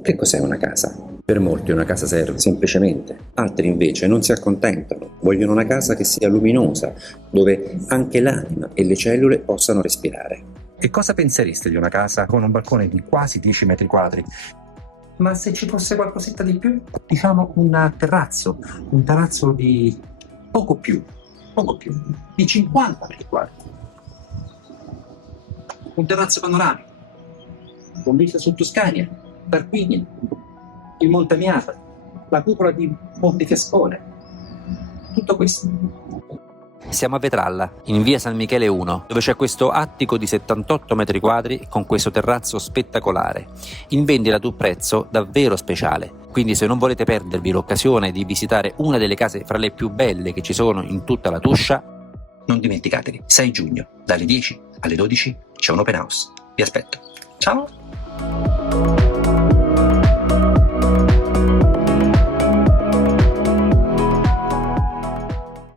Che cos'è una casa? Per molti una casa serve semplicemente, altri invece non si accontentano, vogliono una casa che sia luminosa, dove anche l'anima e le cellule possano respirare. E cosa pensereste di una casa con un balcone di quasi 10 metri quadri? Ma se ci fosse qualcosetta di più? Diciamo un terrazzo di poco più, di 50 metri quadri. Un terrazzo panoramico, con vista su Toscania, Tarquinia, il Monte Miata, la cupola di Monte Fiascone, tutto questo. Siamo a Vetralla, in via San Michele 1, dove c'è questo attico di 78 metri quadri con questo terrazzo spettacolare, in vendita ad un prezzo davvero speciale. Quindi se non volete perdervi l'occasione di visitare una delle case fra le più belle che ci sono in tutta la Tuscia, non dimenticatevi, 6 giugno, dalle 10 alle 12 c'è un open house. Vi aspetto. Ciao!